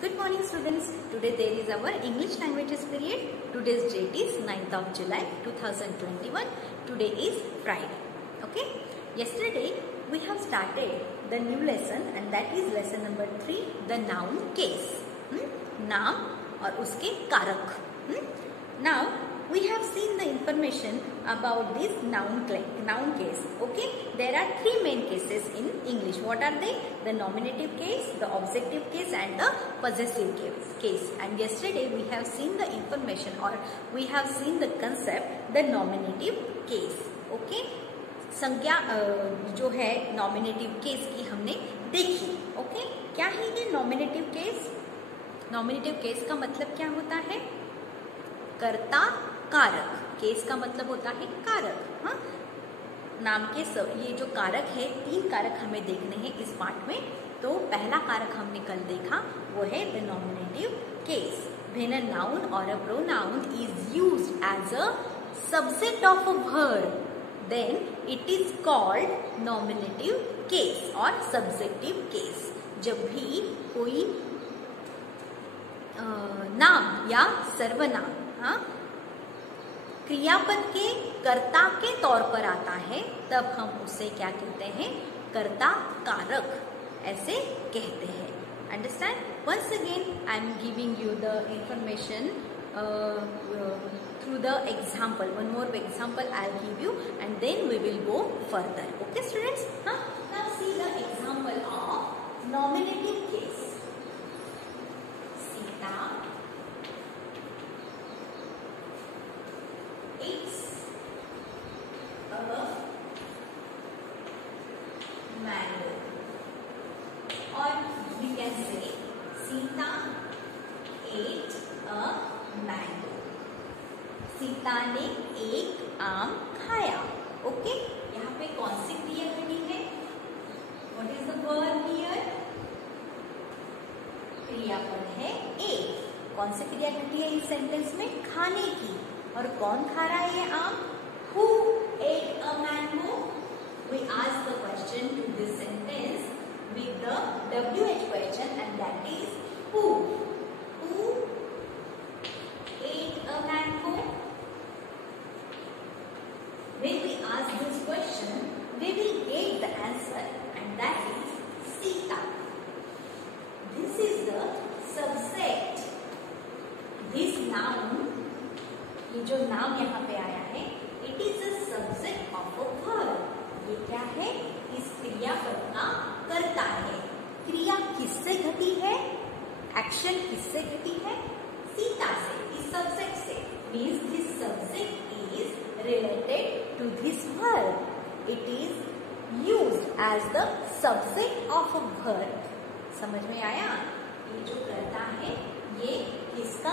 Good morning students. Today there is our English languages period. Today's date is 9th of July 2021. Today is Friday. Okay. Yesterday we have started the new lesson and that is lesson number 3, the noun case. नाम और उसके कारक. Now we have seen the information about this noun case. Okay, there are 3 main cases in English. What are they? The nominative case, the objective case and the possessive case. And yesterday we have seen the information or we have seen the concept, the nominative case. Okay, संज्ञा जो है nominative case की हमने देखी. Okay, क्या है ये nominative case? Nominative case का मतलब क्या होता है? कर्ता कारक. केस का मतलब होता है कारक. हाँ, नाम के ये जो कारक है 3 कारक हमें देखने हैं इस पार्ट में. तो पहला कारक हमने कल देखा वो है the nominative case. When a noun और a pronoun is used as a subset of a verb then it is called nominative case और सब्जेक्टिव केस. जब भी कोई नाम या सर्वनाम क्रियापद के कर्ता के तौर पर आता है तब हम उसे क्या कहते हैं? कर्ता कारक ऐसे कहते हैं. Understand? Once again I am giving you the information through the example. One more example I'll give you and then we will go further. Okay students? Now see the example of nominative case. Sita eats a mango. Or we can say Sita ate a mango. Sita ने एक आम खाया. Okay, यहाँ पे कौन सी क्रिया घटी है? What is the verb here? क्रियापद है एक. कौन सी क्रिया घटी है इस सेंटेंस में? खाने की. और कौन खा रहा है ये आम? Who ate a mango? We ask the question to this sentence with the WH question and that is who. Who ate a mango? When we ask this question, we will get the answer and that is Sita. This is the subject. This noun, ये जो नाम यहाँ पे आया है, it is a subject of a verb. ये क्या है? इस क्रियापद का कर्ता है. क्रिया किससे घटी है? एक्शन किससे घटी है? सीता से, इस सब्जेक्ट से. Means this subject is related to this verb. It is used as the subject of a verb. समझ में आया? ये जो कर्ता है ये किसका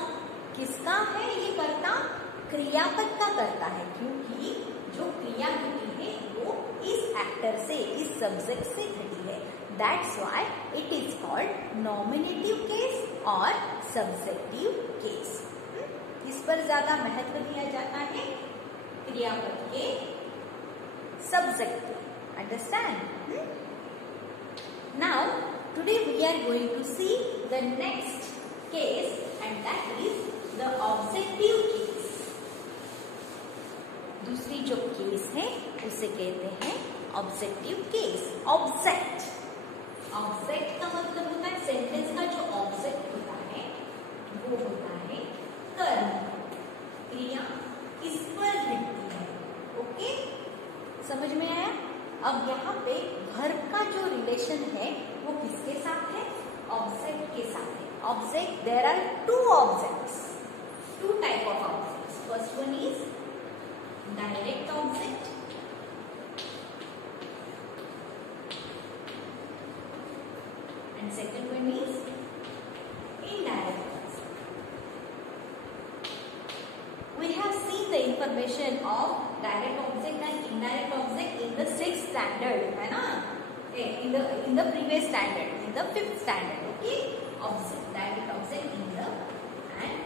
है? ये कर्ता क्रियापद का कर्ता है क्योंकि जो क्रिया घटी है वो इस एक्टर से, इस सब्जेक्ट से घटी है. That's why it is called nominative case और subjective case. इस पर ज्यादा महत्व दिया जाता है क्रियापद के सब्जेक्ट को. Understand? Now today we are going to see the next case and that is the objective case. दूसरी जो केस है उसे कहते हैं ऑब्जेक्टिव केस. ऑब्जेक्ट का मतलब होता है सेंटेंस का जो ऑब्जेक्ट होता है वो होता है कर्म. क्रिया किस पर घटती है? ओके, समझ में आया? अब यहाँ पे वर्ब का जो रिलेशन है वो किसके साथ है? ऑब्जेक्ट के साथ है. Object, there are 2 objects, 2 type of objects. First one is direct object and second one is indirect object. We have seen the information of direct object and indirect object in the 6th standard, है ना? In the previous standard, in the 5th standard. Okay, object, direct object in the and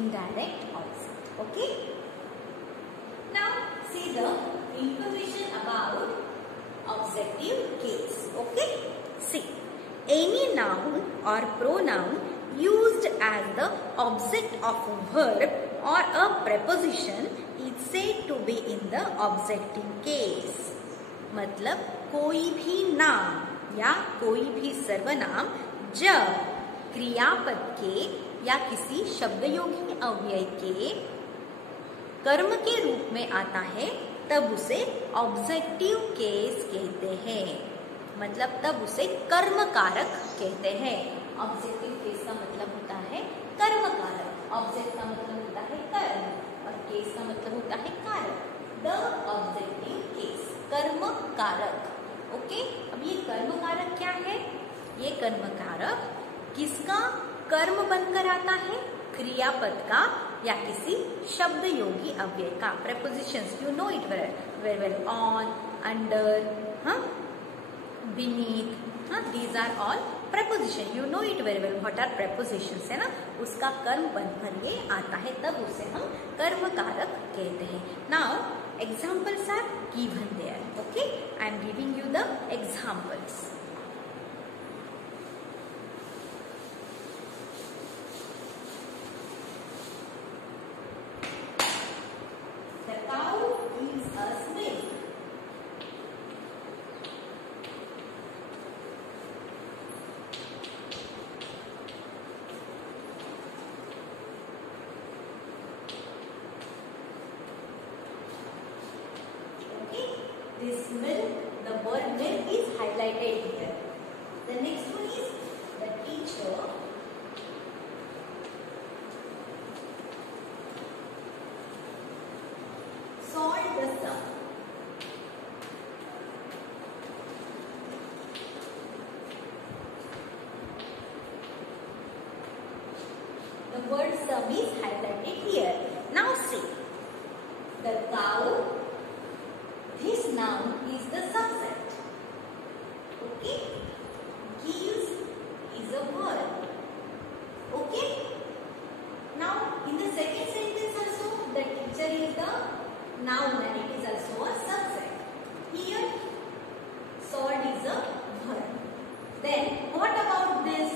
indirect object. Okay. Now see the information about objective case. Okay, see or pronoun used as the object of a verb or a preposition is said to be in the objective case. मतलब कोई भी नाम या कोई भी सर्वनाम जब क्रियापद के या किसी शब्दयोगी अव्यय के कर्म के रूप में आता है तब उसे ऑब्जेक्टिव केस कहते हैं। मतलब तब उसे कर्म कारक कहते हैं। ऑब्जेक्टिव केस का मतलब होता है कर्म कारक। ऑब्जेक्ट का मतलब होता है कर्म और केस का मतलब होता है कारक। द ऑब्जेक्टिव केस, कर्म कारक। ओके, अब ये कर्म कारक क्या है? ये कर्म कारक किसका कर्म बनकर आता है? क्रियापद का या किसी शब्द योगी अव्यय का। prepositions, you know it very well. On, under, beneath, these are all preposition. You know it very well. What are prepositions, है ना? उसका कर्म बनकर ये आता है तब उसे हम कर्म कारक कहते हैं। Now examples are given there. Okay, I am giving you the examples. This milk, the word milk is highlighted here. The next one is the teacher solved the sum. The word sum is highlighted here. Now see, the cow. This noun is the subject. Okay? Gives is a verb. Okay? Now, in the second sentence also, the teacher is the noun and it is also a subject. Here, solved is a verb. Then, what about this?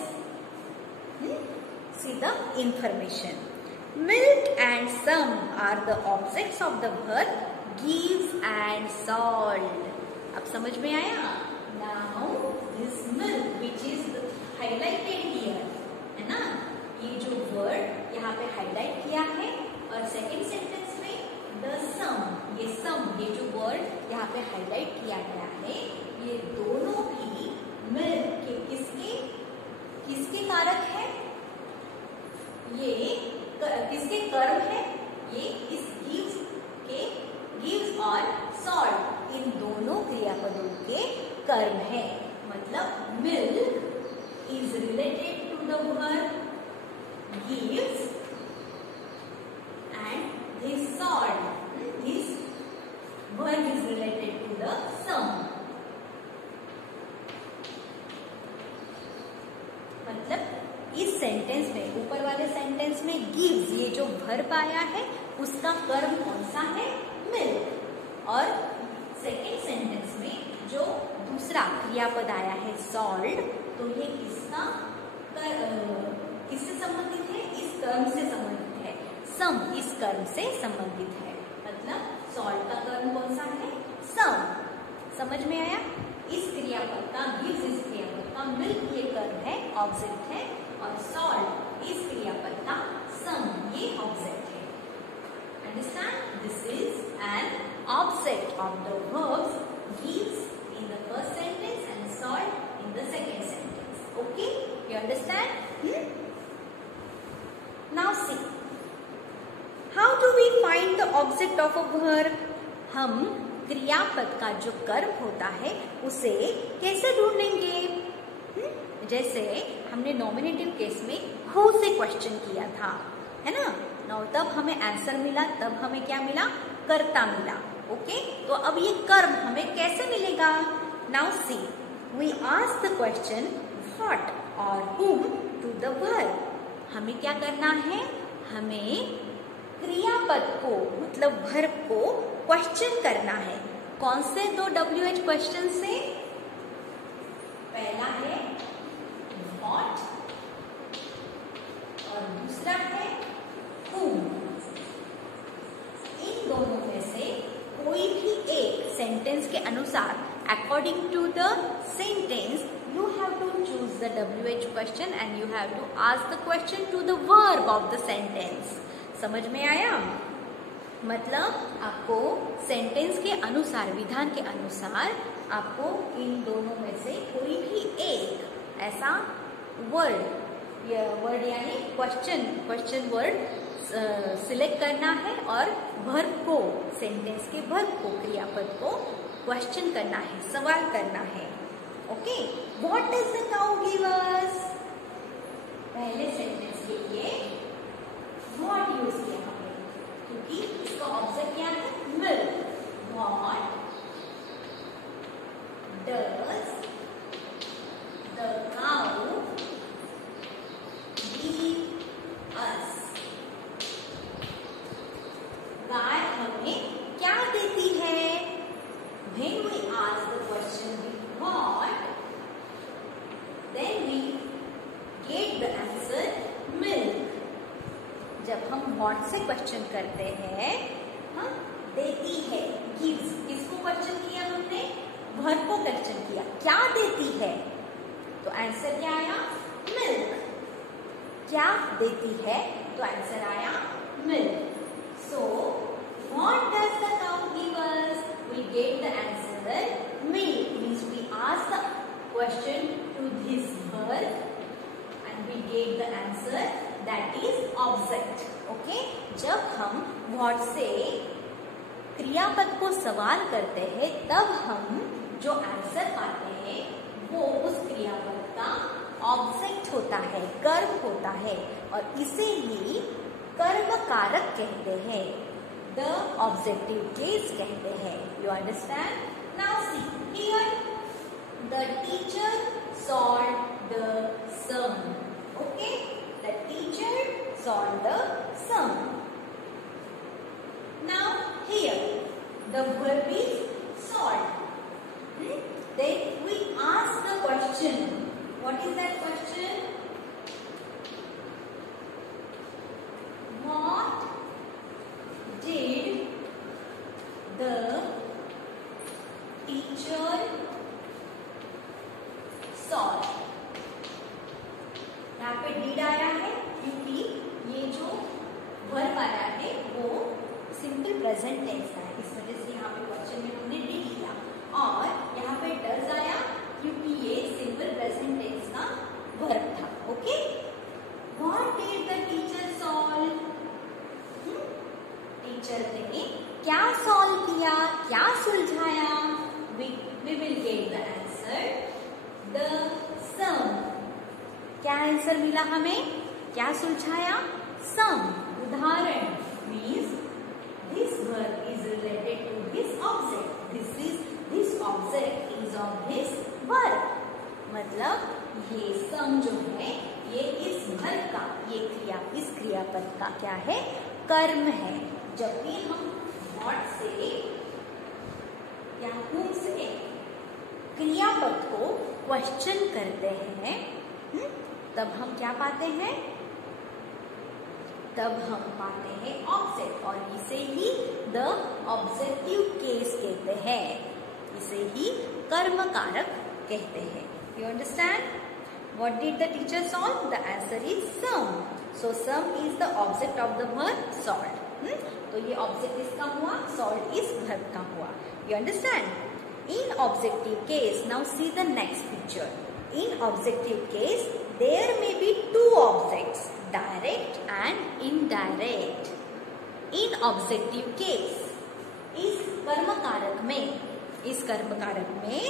See the information. Milk and sum are the objects of the verb gives and solved. अब समझ में आया? Now this milk which is highlighted here, है ना? ये जो word यहाँ पे highlight किया है और second sentence में the sum, ये sum, ये जो word यहाँ पे highlight किया गया है, ये दोनों भी milk के किसके कारक है? ये किसके कर्म है? ये इस gives के gives और solved इन दोनों क्रियापदों के कर्म है। मतलब milk is related to the verb gives and this solved, this verb is related to the sum. मतलब इस सेंटेंस में, ऊपर वाले सेंटेंस में gives ये जो verb आया है उसका कर्म कौन सा है? मिल्क। और सेकेंड सेंटेंस में जो दूसरा क्रियापद आया है सॉल्ड, तो ये किससे संबंधित है? इस कर्म से संबंधित है। सम इस कर्म से संबंधित है। मतलब सॉल्ड का कर्म कौन सा है? सम। समझ में आया? इस क्रियापद का गिव्स, इस क्रियापद का मिल्क ये कर्म है, ऑब्जेक्ट है, और सॉल्ड इस क्रियापद का सम ये ऑब्जेक्ट है। Understand? This is an object of the verbs gives in the first sentence and solved in the second sentence. Okay? You understand? Now see, how do we find the object of a verb? हम क्रियापद का जो कर्म होता है उसे कैसे ढूंढेंगे? जैसे हमने नॉमिनेटिव केस में हु से क्वेश्चन किया था, है ना? तब हमें आंसर मिला, तब हमें क्या मिला? कर्ता मिला। ओके, तो अब ये कर्म हमें कैसे मिलेगा? Now see, we ask the question what और whom टू द वर्ब। हमें क्या करना है? हमें क्रियापद को मतलब वर्ब को क्वेश्चन करना है। कौन से दो WH क्वेश्चन से? पहला है व्हाट दूसरा है whom। इन दोनों में से कोई भी एक सेंटेंस के अनुसार according to the sentence you have to choose the WH question and you have to ask the question to the verb of the sentence। समझ में आया? मतलब आपको सेंटेंस के अनुसार, विधान के अनुसार आपको इन दोनों में से कोई भी एक ऐसा वर्ड यानी क्वेश्चन वर्ड सिलेक्ट करना है और वर्ब को, सेंटेंस के वर्ब को, क्रियापद को क्वेश्चन करना है, सवाल करना है। Okay, what does the cow give अस? पहले सेंटेंस के लिए व्हाट यूज किया हमने, क्योंकि इसका ऑब्जेक्ट क्या है? Milk. What does the cow give us? गाय हमें क्या देती है? When we ask the question with what, then we get the answer milk। जब हम what से क्वेश्चन करते हैं, हाँ, देती है, gives, किसको क्वेश्चन किया हमने? वर्ब को क्वेश्चन किया, क्या देती है? तो आंसर क्या आया? मिल्क। क्या देती है? तो आंसर आया milk. So what does the cow give us? We get the answer milk, means we ask the question to this verb and we get the answer, that is object। okay, जब हम what से क्रियापद को सवाल करते हैं तब हम जो आंसर पाते हैं वो उस क्रियापद का ऑब्जेक्ट होता है, कर्म होता है, और इसे ही कर्म कारक कहते हैं, the objective case कहते हैं। You understand? Now see here, the teacher solved the sum। okay, the teacher solved the sum। now here the verb is solved। then we ask the question, what is that question? what did the teacher solve? यहाँ पे did आया है क्योंकि ये जो verb आया है वो सिंपल प्रेजेंट टेंस का है, इस वजह से यहाँ पे क्वेश्चन में हमने did लिया, और यहाँ पे does आया क्योंकि ये सिंपल प्रेजेंट टेंस का वर्ब था। Okay, what did the teacher solve? Teacher ने क्या सॉल्व किया, क्या सुलझाया? we will get the answer the sum। क्या आंसर मिला हमें? क्या सुलझाया? sum। उदाहरण means this verb is related to this object, this object is of this verb। मतलब ये sum जो है ये इस verb का, ये क्रिया, इस क्रियापद का क्या है? कर्म है। जब भी हम what से या whom से क्रियापद को क्वेश्चन करते हैं तब हम क्या पाते हैं? तब हम पाते हैं ऑब्जेक्ट, और इसे ही द ऑब्जेक्टिव केस कहते हैं, इसे ही कर्म कारक कहते हैं। You understand? What did the teacher solve? The answer is sum. So sum is the object of the verb solve. तो ये ऑब्जेक्ट इसका हुआ, सॉल्व इस वर्ब का हुआ। You understand? In objective case, now see the next picture. In objective case there may be two objects, direct and indirect। in objective case, इस कर्म कारक में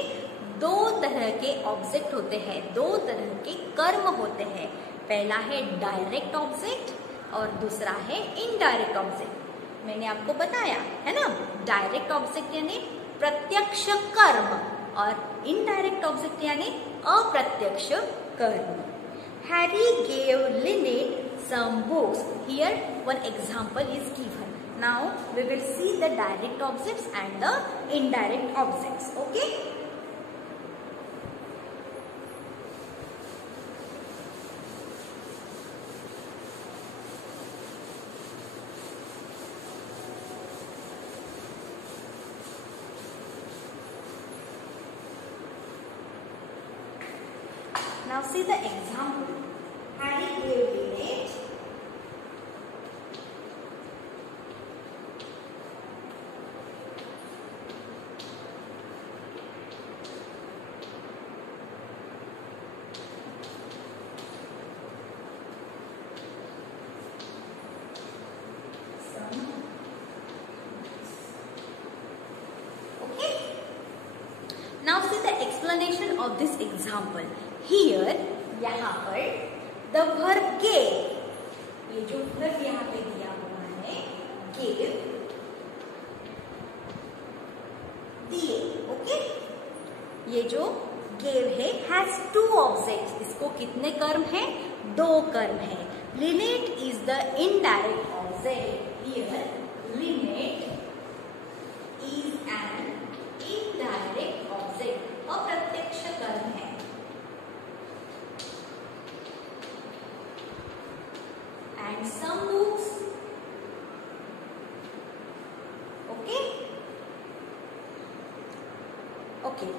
दो तरह के ऑब्जेक्ट होते हैं, दो तरह के कर्म होते हैं। पहला है डायरेक्ट ऑब्जेक्ट और दूसरा है इनडायरेक्ट ऑब्जेक्ट। मैंने आपको बताया है ना, डायरेक्ट ऑब्जेक्ट यानी प्रत्यक्ष कर्म और इनडायरेक्ट ऑब्जेक्ट यानी अप्रत्यक्ष कर्म। Harry gave Lynette some books. Here one example is given. Now we will see the direct objects and the indirect objects. Okay? Now see the example. Harry gave Lynette some. Okay. Now see the explanation of this example. Here, यहाँ पर the verb gave, ये जो verb यहाँ पे दिया हुआ है gave, दिए. ओके, ये जो gave है has two objects. इसको कितने कर्म है? दो कर्म है. Lynette is the indirect object. Here Lynette is an indirect object. अप्रत्यक्ष कर्म है. And some books. Okay. Okay.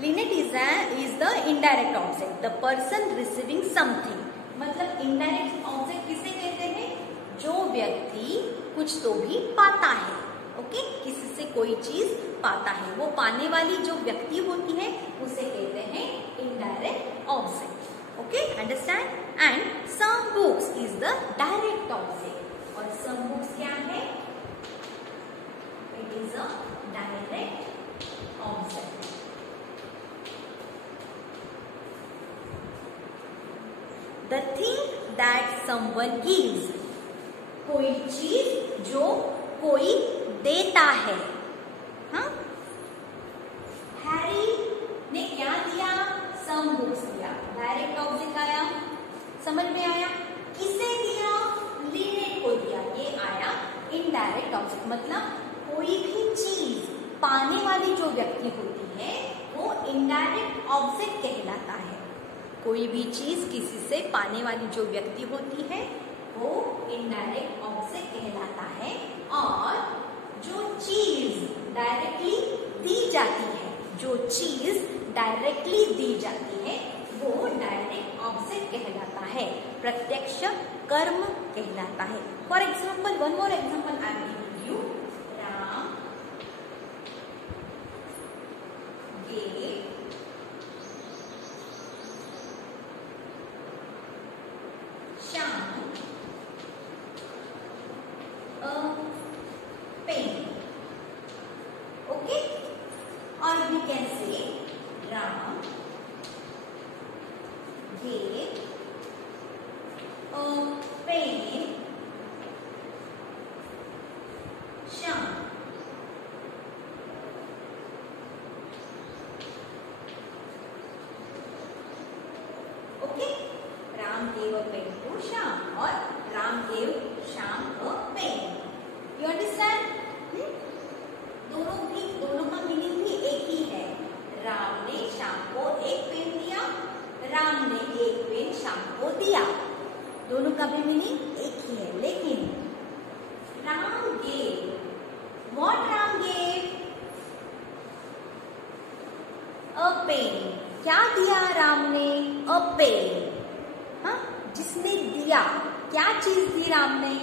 Lynette is the indirect object. The person receiving something. मतलब indirect object किसे कहते हैं? जो व्यक्ति कुछ तो भी पाता है. ओके, किसी से कोई चीज पाता है, वो पाने वाली जो व्यक्ति होती है उसे कहते हैं indirect object. Okay, understand. And some books is the direct object. और सम बुक्स क्या है? It is a direct object. The thing that someone gives. कोई चीज जो कोई देता है. हाँ, हैरी ने क्या दिया? सम बुक्स दिया. डायरेक्ट ऑब्जेक्ट आया, समझ में आया? किसे दिया? लिनेट को दिया. ये आया इनडायरेक्ट ऑब्जेक्ट. मतलब कोई भी चीज पाने वाली जो व्यक्ति होती है वो इनडायरेक्ट ऑब्जेक्ट कहलाता है. कोई भी चीज किसी से पाने वाली जो व्यक्ति होती है वो इनडायरेक्ट ऑब्जेक्ट कहलाता है. और जो चीज डायरेक्टली दी जाती है, जो चीज डायरेक्टली दी जाती है वो डायरेक्ट ऑब्जेक्ट कहलाता है, प्रत्यक्ष कर्म कहलाता है. For example, one more example I am giving you. Ram gave Shyam a pen. Okay, or we can say Ram gave a pen Shyam. Okay, Ram gave a pen to Shyam or Ram gave Shyam a pen. You understand? दोनों का meaning भी एक ही है. राम ने श्याम को एक pen दिया, राम ने एक पेन श्याम को दिया. दोनों का भी मीनिंग एक ही है. लेकिन Ram gave, what Ram gave? A pen. क्या दिया राम ने? A pen. हाँ, जिसने दिया, क्या चीज दी राम ने?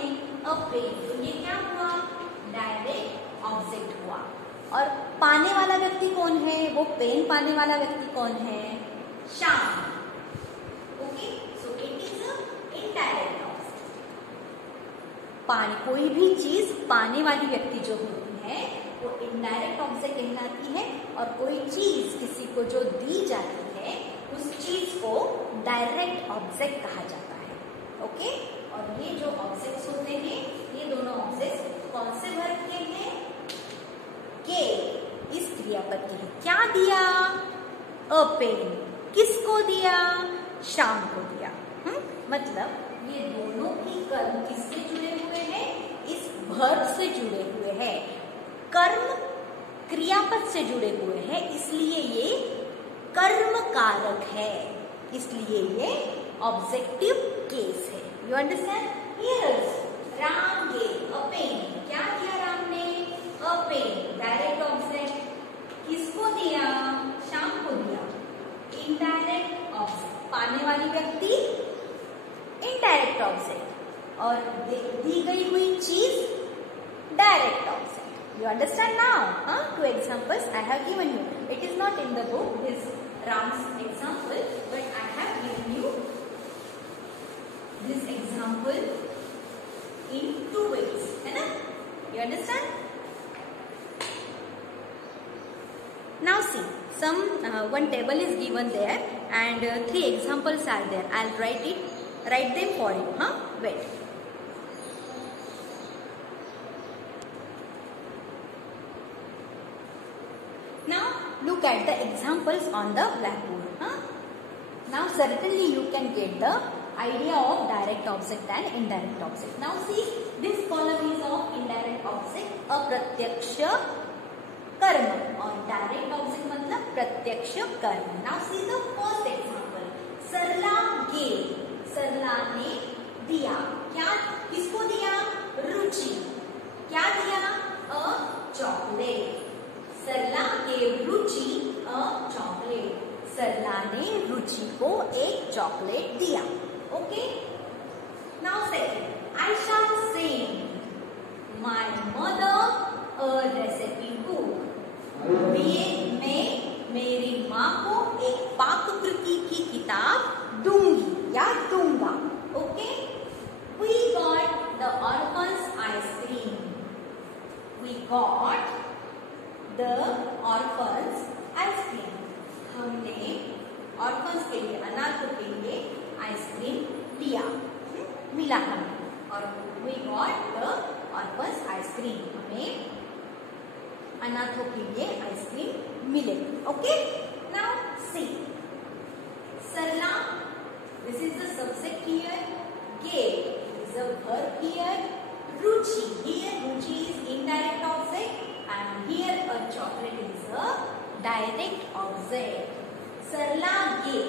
A pen. तो ये क्या हुआ? डायरेक्ट ऑब्जेक्ट हुआ. और पाने वाला व्यक्ति कौन है? वो पेन पाने वाला व्यक्ति कौन है? Shyam. Okay, so it is indirect object. कोई भी चीज पाने वाली व्यक्ति जो होती है वो इनडायरेक्ट ऑब्जेक्ट कहलाती है. और कोई चीज किसी को जो दी जाती है उस चीज को डायरेक्ट ऑब्जेक्ट कहा जाता है. ओके, और ये जो ऑब्जेक्ट्स होते हैं ये दोनों ऑब्जेक्ट्स कौन से वर्ग के हैं? के. इस क्रियापद के हैं. क्या दिया? अ पेन. किसको दिया? श्याम को दिया. मतलब ये दोनों ही कर्म किससे जुड़े हुए हैं? इस वर्ब से जुड़े हुए हैं. कर्म क्रियापद से जुड़े हुए हैं, इसलिए ये कर्म कारक है, इसलिए ये ऑब्जेक्टिव केस है. You understand? Here Ram gave a pen. क्या दिया राम ने? A pen. Direct object. किसको दिया? श्याम को दिया. Indirect object. पाने understand now? Two examples I have given you. It is not in the book, this Ram's example, but I have given you this example in two ways. है ना? You understand? Now see, one table is given there and 3 examples are there. I'll write them for you. Wait. Now look at the examples on the blackboard. Now certainly you can get the idea of direct object and indirect object. Now see, this column is of indirect object, अप्रत्यक्ष कर्म, और direct object मतलब प्रत्यक्ष कर्म. Now see the first example. Sarla gave, Sarla ने दिया. क्या? किसको दिया? रुचि. क्या दिया? A chocolate. Sarla gave Ruchi a chocolate. Sarla ने रुचि को एक चॉकलेट दिया. Okay. Now second. I shall send my mother a recipe book. मैं मेरी माँ को एक पाककृति की किताब दूंगी या दूंगा. Okay. We got the orphans ice cream. We got the orphans ice cream. हमने orphans के लिए, अनाथों के लिए आइसक्रीम लिया, मिला हमें. और we got the orphans ice cream. हमें अनाथों के लिए आइसक्रीम मिले. Okay. Now see, Sarla, this is the subject here. Gave is a verb here. Ruchi, here Ruchi is indirect object and here a chocolate is a direct object. Sarla gave.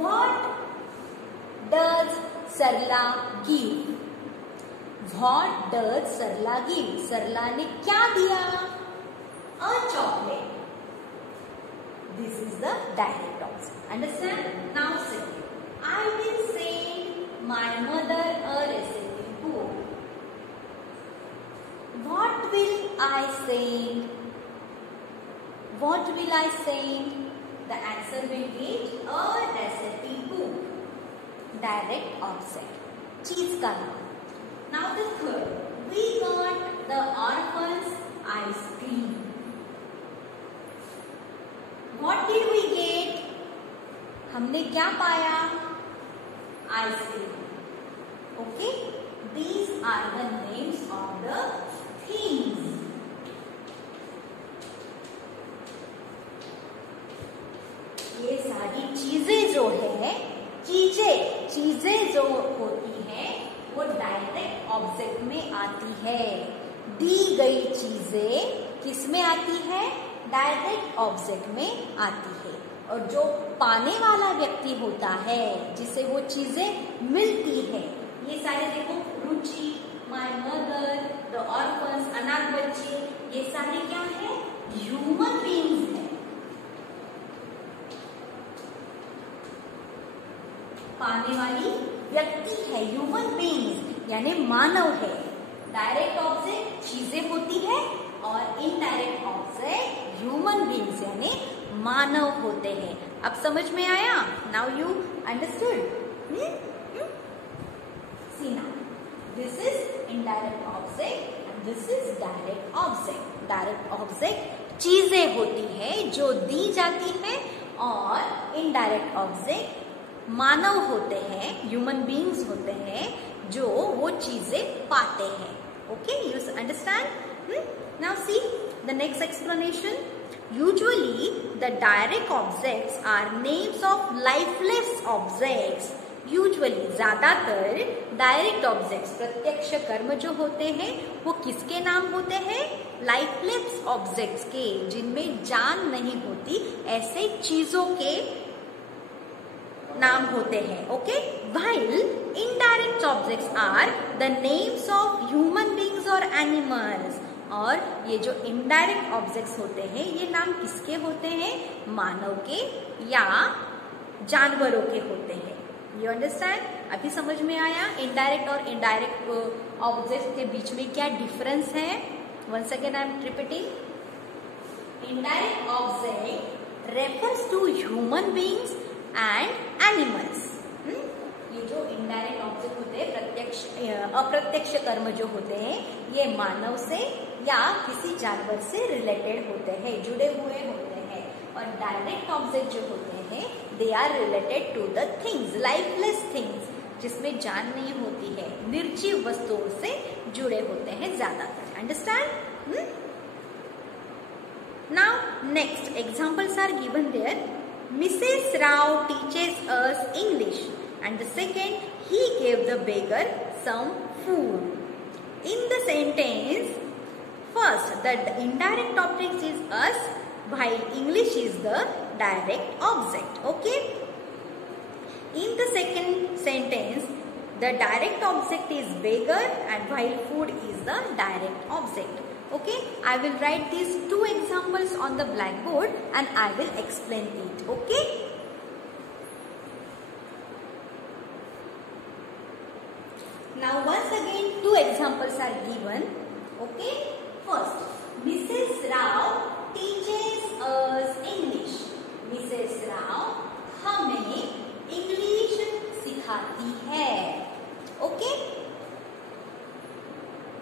What does Sarla give? What does Sarla give? Sarla ने क्या दिया? A chocolate. This is the direct object. Understand? Now say, I will send my mother a recipe book. What will I send? What will I send? The answer will be a recipe book. Direct object. चीज का नाम. Now the third. We got the orphans ice cream. What did we get? हमने क्या पाया? Ice cream. Okay. These are the names of the things. ये सारी चीजें जो है, चीजें जो होती हैं वो डायरेक्ट ऑब्जेक्ट में आती है. दी गई चीजें किस में आती है? डायरेक्ट ऑब्जेक्ट में आती है. और जो पाने वाला व्यक्ति होता है, जिसे वो चीजें मिलती है, ये सारे देखो, रुचि, माय मदर, द ऑर्फन्स, अनाथ बच्चे, ये सारे क्या है? ह्यूमन बीइंग्स है. पाने वाली व्यक्ति है, ह्यूमन बीइंग्स यानी मानव है. डायरेक्ट ऑब्जेक्ट चीजें होती है और इनडायरेक्ट ऑब्जेक्ट ह्यूमन बीइंग्स यानी मानव होते हैं. अब समझ में आया? Now you understood? See now, this is indirect object and this is direct object. Direct object चीजें होती है जो दी जाती है, और इनडायरेक्ट ऑब्जेक्ट मानव होते हैं, ह्यूमन बीइंग्स होते हैं जो वो चीजें पाते हैं. Okay, you understand? Now see the next explanation. Usually the direct objects are names of lifeless objects. Usually ज्यादातर डायरेक्ट ऑब्जेक्ट्स, प्रत्यक्ष कर्म जो होते हैं वो किसके नाम होते हैं? लाइफलेस ऑब्जेक्ट्स के, जिनमें जान नहीं होती, ऐसे चीजों के नाम होते हैं. Okay. While indirect objects are the names of human beings or animals. और ये जो इनडायरेक्ट ऑब्जेक्ट्स होते हैं ये नाम किसके होते हैं? मानव के या जानवरों के होते हैं. You understand? अभी समझ में आया इनडायरेक्ट और इनडायरेक्ट ऑब्जेक्ट्स के बीच में क्या डिफरेंस है? Once again I am repeating. Indirect object refers to human beings and animals. ये जो इनडायरेक्ट ऑब्जेक्ट होते हैं, प्रत्यक्ष अप्रत्यक्ष कर्म जो होते हैं, ये मानव से या किसी जानवर से रिलेटेड होते हैं, जुड़े हुए होते हैं. और डायरेक्ट ऑब्जेक्ट जो होते हैं, they are related to the things, lifeless things, जिसमें जान नहीं होती है, निर्जीव वस्तुओं से जुड़े होते हैं ज्यादातर. Understand? Now next examples are given there. Mrs. Rao teaches us English, and the second, he gave the beggar some food. In the sentence, first the indirect object is us, while English is the direct object. Okay. In the second sentence, the direct object is beggar, and while food is the direct object. Okay, I will write these two examples on the blackboard and I will explain it. Okay. Now once again two examples are given. Okay. First, Mrs. Rao teaches us English. Mrs. Rao हमें English सिखाती है. Okay.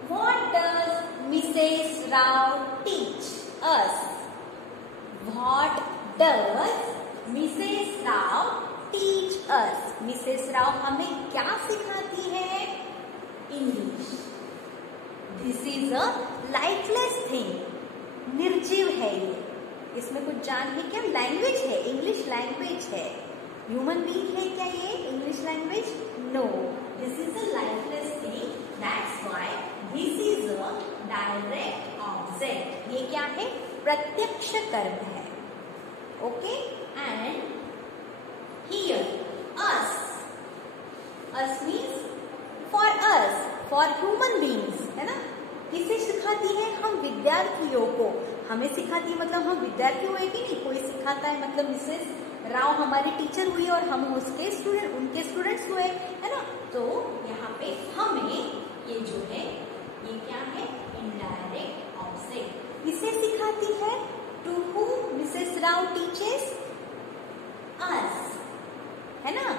What does Mrs. Rao teach us? What does Mrs. Rao teach us? Mrs. Rao हमें क्या सिखाती है? English. This is a lifeless thing. निर्जीव है ये. इसमें कुछ जान है क्या? लैंग्वेज है, इंग्लिश लैंग्वेज है. ह्यूमन बीइंग है क्या ये English language? No. This is a lifeless thing. That's why this is a direct object. ये क्या है? प्रत्यक्ष कर्म है. Okay? And here us. Us means for us, for human beings, है ना? किसे सिखाती है? हम विद्यार्थियों को. हमें सिखाती मतलब हम विद्यार्थी हुए कि नहीं? कोई सिखाता है मतलब मिसेस राव हमारी टीचर हुई और हम उसके स्टूडेंट, उनके स्टूडेंट्स हुए, है ना? तो यहाँ पे हमें ये जो है ये क्या है? Indirect object. इसे सिखाती है. To whom Mrs Rao teaches us, है ना?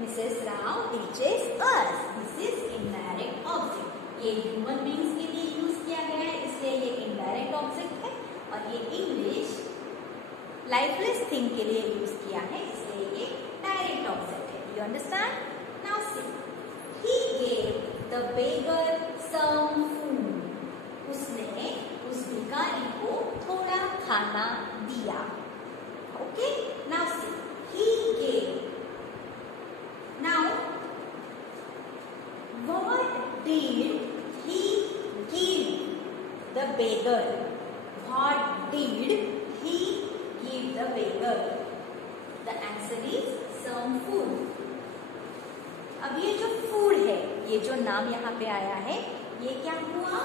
Mrs Rao teaches us. This is indirect object. ये ह्यूमन बीइंग्स के लिए यूज किया गया है, इसलिए ये इनडायरेक्ट ऑब्जेक्ट है. और ये इंग्लिश लाइफलेस थिंग के लिए यूज किया है, इसलिए ये डायरेक्ट ऑब्जेक्ट है. You understand? Now see, he gave the beggar some food. उसने उस भिखारी को थोड़ा खाना दिया. Okay. Now see, he gave. Now what did he give the beggar? What did he give the beggar? The answer is some food. अब ये जो फूड है, ये जो नाम यहाँ पे आया है, ये क्या हुआ?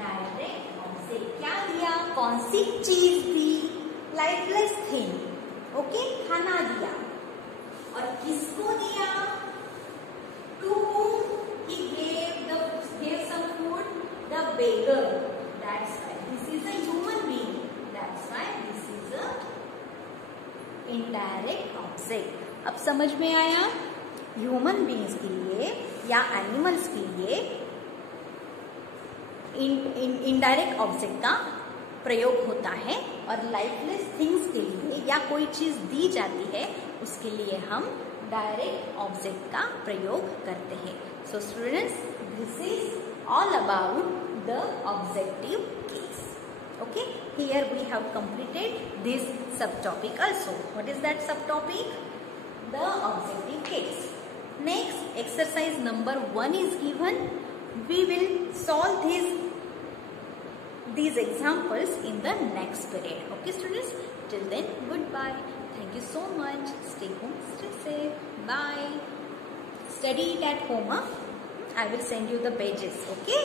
Direct object. क्या दिया? कौन सी चीज दी? Lifeless thing. ओके. खाना दिया. और किसको दिया? To whom he gave some food? The beggar. That's why this is a human being. That's why this is a indirect object. अब समझ में आया? ह्यूमन बीइंग्स के लिए या एनिमल्स के लिए इनडायरेक्ट ऑब्जेक्ट का प्रयोग होता है, और लाइफलेस थिंग्स के लिए या कोई चीज दी जाती है उसके लिए हम डायरेक्ट ऑब्जेक्ट का प्रयोग करते हैं. So students, this is all about the objective case. Okay, here we have completed this subtopic also. What is that subtopic? The objective case. Next, exercise number 1 is given. We will solve these examples in the next period. Okay, students? Till then, goodbye. Thank you so much. Stay home, stay safe. Bye. Study it at home. I will send you the pages. Okay?